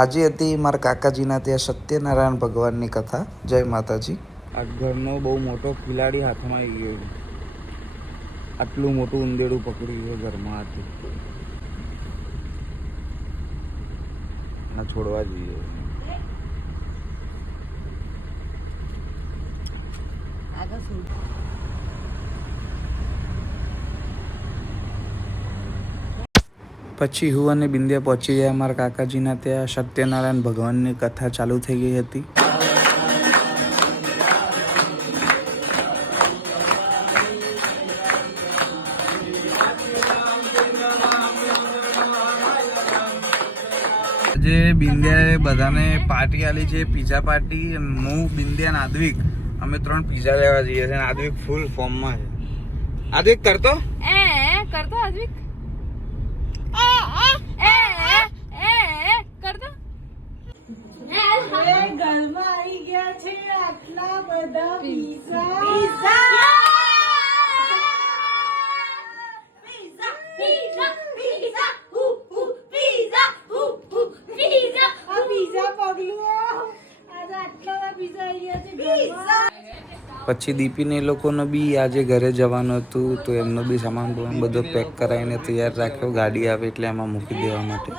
આજે હતી મારા કાકાજીના ત્યાં સત્યનારાયણ ભગવાનની કથા. જય માતાજી. આ ઘરનો બહુ મોટો ખિલાડી હાથમાં આવી ગયો. આટલું મોટું ઉંદેડું પકડી ગયો ઘરમાં આટલું. આ છોડવા જોઈએ. પછી હું અને બિંદિયા પહોંચી ગયા મારા કાકાજીના ત્યાં. સત્યનારાયણ ભગવાનની કથા ચાલુ થઈ ગઈ હતી. આજે બિંદિયાએ બધાને પાર્ટી આલી છે, પીઝા પાર્ટી. હું, બિંદિયા અને આદ્વિક અમે 3 પીઝા લેવા જઈએ છીએ. આદ્વિક ફૂલ ફોર્મમાં છે. આદ્વિક કરતો કરતો આદ્વિક ઘરમાં આવી ગયા છે આટલા બધા પીઝા. પછી દીપીને એ લોકોનો બી આજે ઘરે જવાનું હતું, તો એમનો બી સામાન બધો પેક કરાવીને તૈયાર રાખ્યો. ગાડી આવે એટલે એમાં મૂકી દેવા માટે.